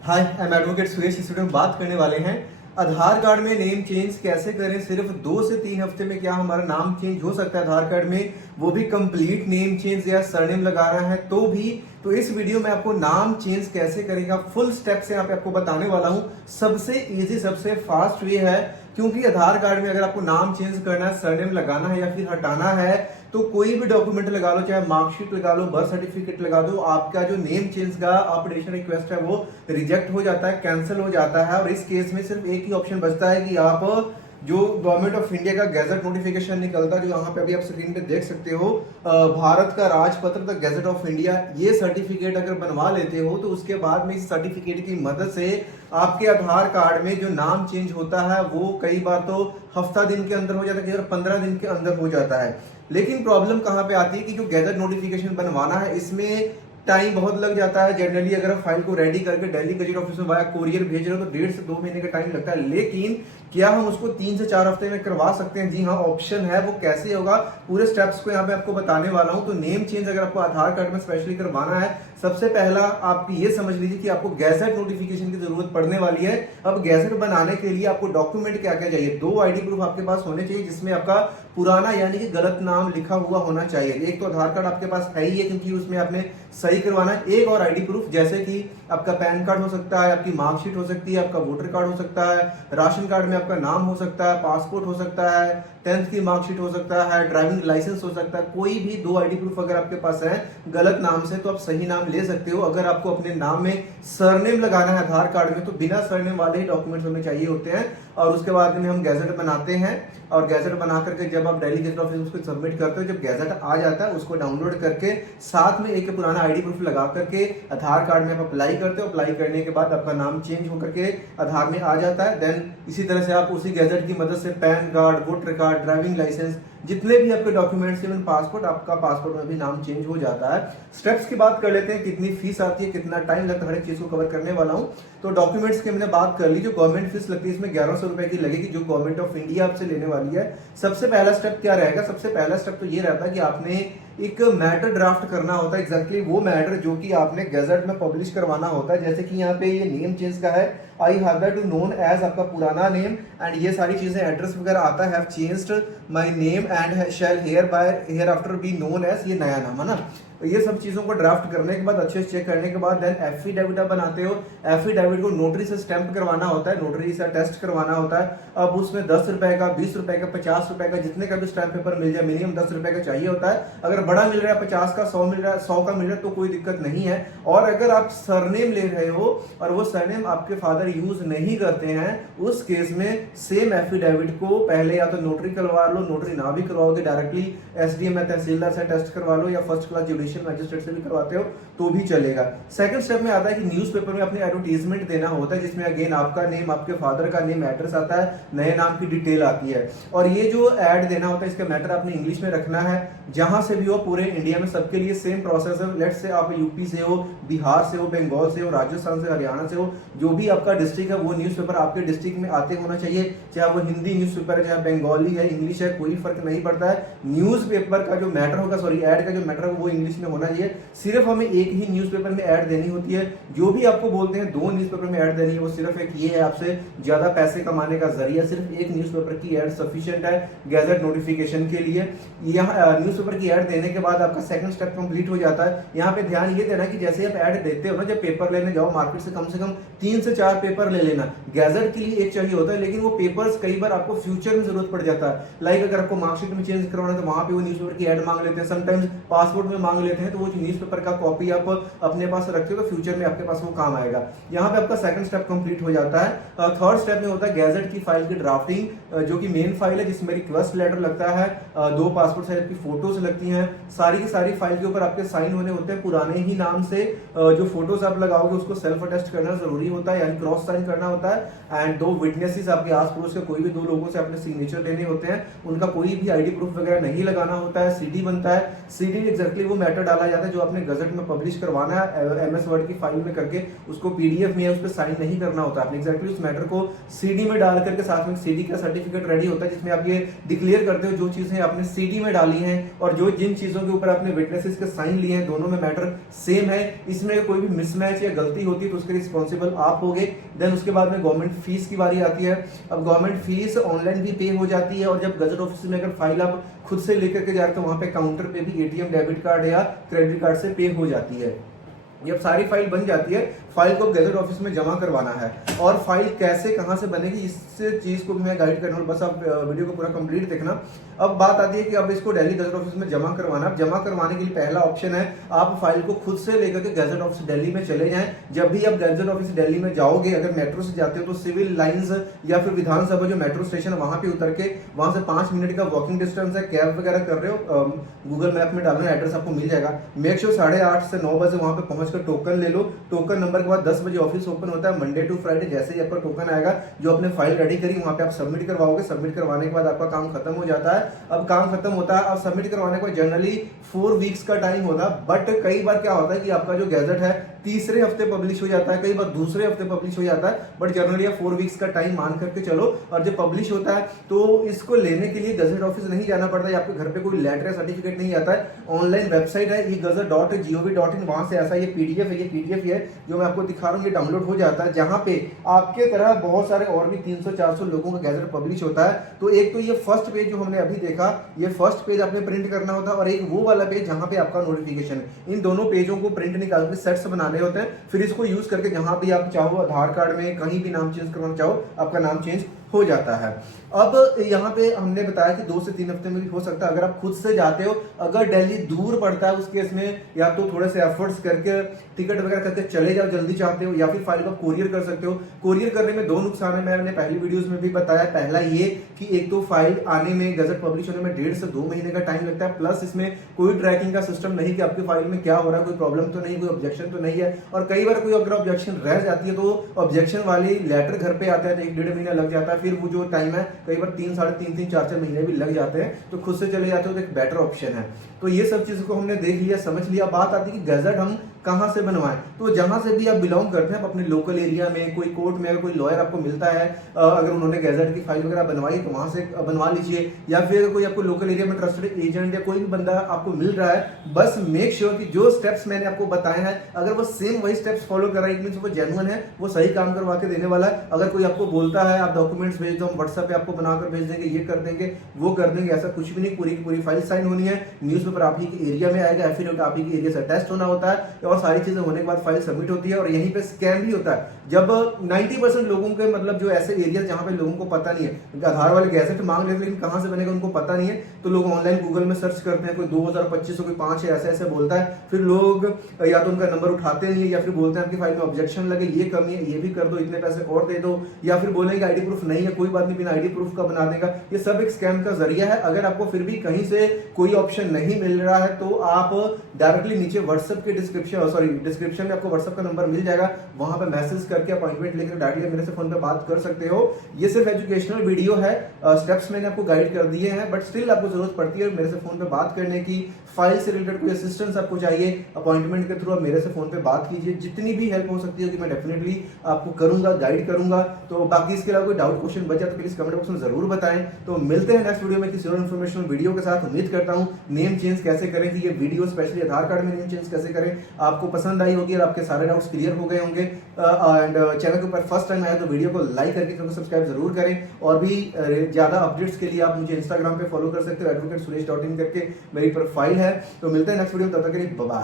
Hi, I am advocate Suresh. इस video में बात करने वाले हैं आधार कार्ड में नेम चेंज कैसे करें। सिर्फ 2 से 3 हफ्ते में क्या हमारा नाम चेंज हो सकता है आधार कार्ड में, वो भी कंप्लीट नेम चेंज या सरनेम लगा रहा है तो भी। तो इस वीडियो में आपको नाम चेंज कैसे करेगा फुल स्टेप से यहाँ पे आपको बताने वाला हूँ। सबसे इजी सबसे फास्ट वे है, क्योंकि आधार कार्ड में अगर आपको नाम चेंज करना है, सरनेम लगाना है या फिर हटाना है तो कोई भी डॉक्यूमेंट लगा लो, चाहे मार्कशीट लगा लो, बर्थ सर्टिफिकेट लगा दो, आपका जो नेम चेंज का अपडेशन रिक्वेस्ट है वो रिजेक्ट हो जाता है, कैंसिल हो जाता है। और इस केस में सिर्फ एक ही ऑप्शन बचता है कि आप जो गवर्नमेंट ऑफ इंडिया का गैजेट नोटिफिकेशन निकलता है, जो यहाँ पे अभी आप स्क्रीन पे देख सकते हो, भारत का राजपत्र द गैजेट ऑफ इंडिया, ये सर्टिफिकेट अगर बनवा लेते हो तो उसके बाद में इस सर्टिफिकेट की मदद से आपके आधार कार्ड में जो नाम चेंज होता है वो कई बार तो हफ्ता दिन के अंदर हो जाता है, कई बार 15 दिन के अंदर हो जाता है। लेकिन प्रॉब्लम कहाँ पे आती है कि जो गैजेट नोटिफिकेशन बनवाना है इसमें टाइम बहुत लग जाता है। जनरली अगर आप फाइल को रेडी करके दिल्ली गजेट ऑफिस में वाया कोरियर भेज रहे हो तो 1.5 से 2 महीने का टाइम लगता है। लेकिन क्या हम उसको 3 से 4 हफ्ते में करवा सकते हैं? जी हाँ, ऑप्शन है। वो कैसे होगा पूरे स्टेप्स को यहाँ पे आपको बताने वाला हूँ। तो नेम चेंज अगर आपको आधार कार्ड में स्पेशली करवाना है, सबसे पहला आप ये समझ लीजिए कि आपको गैजेट नोटिफिकेशन की जरूरत पड़ने वाली है। अब गैजेट बनाने के लिए आपको डॉक्यूमेंट क्या क्या चाहिए? 2 आईडी प्रूफ आपके पास होने चाहिए जिसमें आपका पुराना यानी कि गलत नाम लिखा हुआ होना चाहिए। एक तो आधार कार्ड आपके पास है ही है क्योंकि उसमें आपने सही करवाना है। एक और आईडी प्रूफ जैसे कि आपका पैन कार्ड हो सकता है, आपकी मार्कशीट हो सकती है, आपका वोटर कार्ड हो सकता है, राशन कार्ड में आपका नाम हो सकता है, पासपोर्ट हो सकता है, 10th की मार्कशीट हो सकता है, ड्राइविंग लाइसेंस हो सकता है। कोई भी 2 आईडी प्रूफ अगर आपके पास है गलत नाम से तो आप सही नाम ले सकते हो। अगर आपको अपने नाम में सरनेम लगाना है आधार कार्ड में तो बिना सरनेम वाले ही डॉक्यूमेंट्स हमें चाहिए होते हैं। और उसके बाद में हम गैजेट बनाते हैं और गैजेट बना करके जब आप दिल्ली गजेट ऑफिस उसको सबमिट करते हो, जब गैजेट आ जाता है उसको डाउनलोड करके साथ में एक पुराना आईडी प्रूफ लगा करके आधार कार्ड में आप अप्लाई करते हो। अप्लाई करने के बाद आपका नाम चेंज होकर के आधार में आ जाता है। देन इसी तरह से आप उसी गैजेट की मदद से PAN card, voter card, driving licence, जितने भी आपके डॉक्यूमेंट्स इवन पासपोर्ट, आपका पासपोर्ट में भी नाम चेंज हो जाता है। स्टेप्स की बात कर लेते हैं, कितनी फीस आती है, कितना टाइम लगता है, हर एक चीज को कवर करने वाला हूं। तो डॉक्यूमेंट्स की हमने बात कर ली। जो गवर्नमेंट फीस लगती है इसमें 1100 रुपए की लगेगी, जो गवर्नमेंट ऑफ इंडिया आपसे लेने वाली है। सबसे पहला स्टेप क्या रहेगा? सबसे पहला स्टेप तो ये रहता है कि आपने एक मैटर ड्राफ्ट करना होता है, एग्जैक्टली वो मैटर जो कि आपने गैजेट में पब्लिश करवाना होता है। जैसे कि यहाँ पे ये नेम चेंज का है, I have to known as आपका पुराना नेम एंड ये सारी चीजें, एड्रेस वगैरह आता है, have changed my name and shall hereafter be known as, ये नया नाम है ना। ये सब चीजों को ड्राफ्ट करने के बाद अच्छे से चेक करने के बाद देन एफिडेविट आप बनाते हो। एफिडेविट को नोटरी से स्टैंप करवाना होता है, नोटरी से टेस्ट करवाना होता है। अब उसमें 10 रुपए का, 20 रुपए का, 50 रुपए का, जितने का भी स्टैंप पेपर मिल जाए, मिनिमम 10 रुपए का चाहिए होता है। अगर बड़ा मिल रहा है 50 का, 100 मिल रहा है, 100 का मिल रहा है तो कोई दिक्कत नहीं है। और अगर आप सरनेम ले रहे हो और वो सरनेम आपके फादर यूज नहीं करते हैं, उस केस में सेम एफिडेविट को पहले या तो नोटरी करवा लो, नोटरी ना भी करवाओगे डायरेक्टली एसडीएम या तहसीलदार से टेस्ट करवा लो, या फर्स्ट क्लास जुडिशियल मैजिस्ट्रेट से भी करवाते हो तो भी चलेगा। सेकंड स्टेप में आता है कि न्यूज़पेपर में अपने एडवर्टाइजमेंट देना होता है, जिसमें अगेन आपका नेम, आपके फादर का नेम, एड्रेस आता है, नए नाम की डिटेल आती है। और ये जो एड देना होता है इसका मैटर आपने इंग्लिश में रखना है। जहां से भी हो पूरे इंडिया में सबके लिए सेम प्रोसेस है। लेट्स से आप यूपी से हो, बिहार से हो, बंगाल से हो, राजस्थान से, हरियाणा से हो, जो भी आपका डिस्ट्रिक्ट है वो न्यूज़पेपर आपके डिस्ट्रिक्ट में आते होना चाहिए। चाहे वो हिंदी न्यूज़पेपर है, चाहे बंगाली है, इंग्लिश है, कोई फर्क नहीं पड़ता है। न्यूज़पेपर का जो मैटर होगा, सॉरी एड का जो मैटर होगा वो इंग्लिश में होना चाहिए। सिर्फ हमें एक ही न्यूज़पेपर में ऐड देनी होती है। जो भी आपको बोलते हैं 2 न्यूज़पेपर में ऐड देनी है, वो सिर्फ एक ये है आपसे ज्यादा पैसे कमाने का जरिया। सिर्फ एक न्यूज़पेपर की ऐड सफिशिएंट है गैजेट नोटिफिकेशन के लिए। यहाँ न्यूज़पेपर की ऐड देने के बाद आपका सेकंड स्टेप कंप्लीट हो जाता है। यहाँ पे ध्यान ये देना कि जैसे आप ऐड देते हो ना, जब पेपर लेने जाओ मार्केट से कम 3 से 4 पेपर ले लेना। गैजेट के लिए एक चाहिए होता है, लेकिन वो पेपर्स कई बार आपको फ्यूचर में जरूरत पड़ जाता है। लाइक अगर आपको मार्कशीट में चेंज करवाना है तो वहां पे वो न्यूज़पेपर की ऐड मांग लेते हैं, समटाइम्स पासपोर्ट में मांग लेते हैं, तो वो न्यूज़पेपर का कॉपी आप अपने पास रखते हो तो फ्यूचर में आपके पास वो काम आएगा। यहाँ पे आपका सेकंड स्टेप कंप्लीट हो जाता है। थर्ड स्टेप में होता है गैजेट की फाइल की ड्राफ्टिंग, जो कि मेन फाइल है जिसमें रिक्वेस्ट लेटर लगता है, 2 पासपोर्ट साइज की फोटोज लगती हैं। सारी की सारी फाइल के ऊपर आपके साइन होने होते हैं पुराने ही नाम से। जो फोटोज आप लगाओगे उसको सेल्फ अटेस्ट करना जरूरी होता है, यानी क्रॉस साइन करना होता है। एंड 2 विटनेसेस आपके आस पड़ोस के कोई भी 2 लोगों से अपने सिग्नेचर लेने होते हैं। उनका कोई भी आईडी प्रूफ वगैरह नहीं लगाना होता है। सीडी बनता है। सीडी एग्जैक्टली वो मैटर मैटर डाला जाता है जो आपने गजट में पब्लिश करवाना है MS वर्ड की फाइल में करके, उसको PDF में उस पर साइन नहीं करना होता आपने। एग्जैक्टली उस मैटर को CD में डाल करके साथ में CD का सर्टिफिकेट रेडी होता है जिसमें आप ये डिक्लेयर करते हो जो चीजें आपने CD में डाली हैं और जो जिन चीजों के ऊपर आपने विटनेसेस के साइन लिए हैं दोनों में मैटर सेम है। इसमें कोई भी मिसमैच या गलती होती है तो उसके रिस्पॉन्सिबल आप होगे। देन उसके बाद में गवर्नमेंट फीस की बारी आती है। अब गवर्नमेंट फीस ऑनलाइन भी पे हो जाती है और जब गजट ऑफिस में अगर फाइल आप खुद से लेकर के जाते हो वहां पे काउंटर पे भी ATM डेबिट कार्ड या क्रेडिट कार्ड से पे हो जाती है। जब सारी फाइल बन जाती है, फाइल को गैजेट ऑफिस में जमा करवाना है। और फाइल कैसे कहां से बनेगी इस चीज को मैं गाइड करना हूं, बस आप वीडियो को पूरा कंप्लीट देखना। अब बात आती है कि अब इसको दिल्ली गैजेट ऑफिस में जमा करवाना। जमा करवाने के लिए पहला ऑप्शन है आप फाइल को खुद से लेकर के गैजेट ऑफिस दिल्ली में चले जाएं। जब भी आप गैजेट ऑफिस दिल्ली में जाओगे, अगर मेट्रो से जाते हो तो सिविल लाइंस या फिर विधानसभा जो मेट्रो स्टेशन है वहां पे उतर के वहां से 5 मिनट का वॉकिंग डिस्टेंस है। कैब वगैरह कर रहे हो गूगल मैप में डालना, एड्रेस आपको मिल जाएगा। मेक श्योर 8:30 से 9 बजे वहां पे पहुंचकर टोकन ले लो। टोकन नंबर के बाद 10 बजे ऑफिस ओपन होता है मंडे टू फ्राइडे। जैसे ही आपका टोकन आएगा जो आपने फाइल रेडी करी वहां पे आप सबमिट करवाओगे। सबमिट करवाने के बाद आपका काम खत्म हो जाता है। अब काम खत्म होता है, अब सबमिट करवाने के बाद जनरली 4 वीक्स का टाइम होता है। बट कई बार क्या होता है कि आपका जो गैजेट है तीसरे हफ्ते पब्लिश हो जाता है, कई बार दूसरे हफ्ते पब्लिश हो जाता है। बट जनरली आप 4 वीक्स का टाइम मान करके चलो। और जब पब्लिश होता है तो इसको लेने के लिए गजट ऑफिस नहीं जाना पड़ता है, आपके घर पे कोई लेटर या सर्टिफिकेट नहीं आता है। ऑनलाइन वेबसाइट है egazette.gov.in, वहां से ऐसा ये PDF है, ये PDF है जो मैं आपको दिखा रहा हूँ, ये डाउनलोड हो जाता है। जहां पे आपके तरह बहुत सारे और भी 300-400 लोगों का गैजेट पब्लिश होता है। तो एक तो ये फर्स्ट पेज जो हमने अभी देखा, ये फर्स्ट पेज आपने प्रिंट करना होता है और एक वो वाला पेज जहां पे आपका नोटिफिकेशन है। इन दोनों पेजों को प्रिंट निकाल के सेट्स बनाने होते हैं। फिर इसको यूज करके जहां भी आप चाहो आधार कार्ड में कहीं भी नाम चेंज करवाना चाहो आपका नाम चेंज हो जाता है। अब यहाँ पे हमने बताया कि 2 से 3 हफ्ते में भी हो सकता है अगर आप खुद से जाते हो। अगर दिल्ली दूर पड़ता है उस केस में या तो थोड़े से एफर्ट्स करके टिकट वगैरह करके चले जाओ जल्दी चाहते हो, या फिर फाइल को कोरियर कर सकते हो। कोरियर करने में 2 नुकसान है, मैंने पहली वीडियोस में भी बताया। पहला ये कि एक तो फाइल आने में, गजट पब्लिश होने में 1.5 से 2 महीने का टाइम लगता है। प्लस इसमें कोई ट्रैकिंग का सिस्टम नहीं कि आपकी फाइल में क्या हो रहा है, कोई प्रॉब्लम तो नहीं, कोई ऑब्जेक्शन तो नहीं है। और कई बार कोई अगर ऑब्जेक्शन रह जाती है तो ऑब्जेक्शन वाली लेटर घर पे आता है तो 1-1.5 महीना लग जाता है। फिर वो जो टाइम है कई बार 3, साढ़े 3, 4 महीने भी लग जाते हैं। तो खुद से चले जाते हो तो एक बेटर ऑप्शन है। तो ये सब चीजों को हमने देख लिया, समझ लिया। बात आती है कि गजट हम कहां से बनवाएं। तो जहां से भी आप बिलोंग करते हैं, अपने लोकल एरिया में कोई कोर्ट में अगर कोई लॉयर आपको मिलता है, अगर उन्होंने गैजेट की फाइल वगैरह बनवाई तो वहां से बनवा लीजिए। या फिर कोई आपको लोकल एरिया में ट्रस्टेड एजेंट या कोई भी बंदा आपको मिल रहा है, बस मेक श्योर कि जो स्टेप्स मैंने आपको बताए हैं अगर वो सेम वही स्टेप्स फॉलो कर रहा है, इट मींस वो जेन्युइन है, वो सही काम करवा के देने वाला है। अगर कोई आपको बोलता है आप डॉक्यूमेंट्स भेज दो, हम व्हाट्सएप पे आपको बनाकर भेज देंगे, ये कर देंगे, वो कर देंगे, ऐसा कुछ भी नहीं। पूरी की पूरी फाइल साइन होनी है, न्यूज़पेपर आप ही के एरिया में आएगा, एफिडेविट आप ही के एरिया से अटैच होना होता है और सारी चीजें होने के बाद फाइल सबमिट होती है। और यहीं पे स्कैम भी होता है जब 90% लोगों के मतलब जो ऐसे एरिया जहां पे लोगों को पता नहीं है, आधार वाले गैजेट मांग लेते लेकिन कहां से बनेगा उनको पता नहीं है, तो लोग ऑनलाइन गूगल में सर्च करते हैं, कोई 2025 कोई 5 है, ऐसे ऐसे बोलता है। फिर लोग या तो उनका नंबर उठाते नहीं है या फिर बोलते हैं आपकी फाइल में ऑब्जेक्शन लगे, ये कमी है, ये भी कर दो, इतने पैसे और दे दो, या फिर बोलेंगे आईडी प्रूफ नहीं है, कोई बात नहीं, बिना आईडी प्रूफ का बना देगा। ये सब एक स्कैम का जरिया है। अगर आपको फिर भी कहीं से कोई ऑप्शन नहीं मिल रहा है तो आप डायरेक्टली नीचे व्हाट्सएप के डिस्क्रिप्शन में आपको व्हाट्सएप का नंबर मिल जाएगा, वहां पे मैसेज करके अपॉइंटमेंट लेकर डायरेक्टली मेरे से फोन पे बात कर सकते हो। ये सिर्फ एजुकेशनल वीडियो है, स्टेप्स मैंने आपको गाइड कर दिए हैं, बट स्टिल आपको जरूरत पड़ती है मेरे से फोन पे बात करने की। फाइल से रिलेटेड कोई असिस्टेंस आपको चाहिए, अपॉइंटमेंट के थ्रू आप मेरे से फोन पे बात कीजिए। जितनी भी हेल्प हो सकती है कि मैं डेफिनेटली आपको करूंगा, गाइड करूंगा। तो बाकी इसके अलावा कोई डाउट क्वेश्चन बचा तो प्लीज कमेंट बॉक्स में जरूर बताएं। तो मिलते हैं नेक्स्ट वीडियो में किसी और इन्फॉर्मेशनल वीडियो के साथ। उम्मीद करता हूं नेम चेंज कैसे करें कि ये वीडियो स्पेशली आधार कार्ड में नेम चेंज कैसे करें आपको पसंद आई होगी और आपके सारे डाउट्स क्लियर हो गए होंगे। एंड चैनल के ऊपर फर्स्ट टाइम आया तो वीडियो को लाइक करके चैनल को सब्सक्राइब जरूर करें। और भी ज्यादा अपडेट्स के लिए आप मुझे इंस्टाग्राम पे फॉलो कर सकते हो, advocate suresh.in करके मेरी प्रोफाइल है। तो मिलते हैं नेक्स्ट वीडियो में, तब तक के लिए बाय।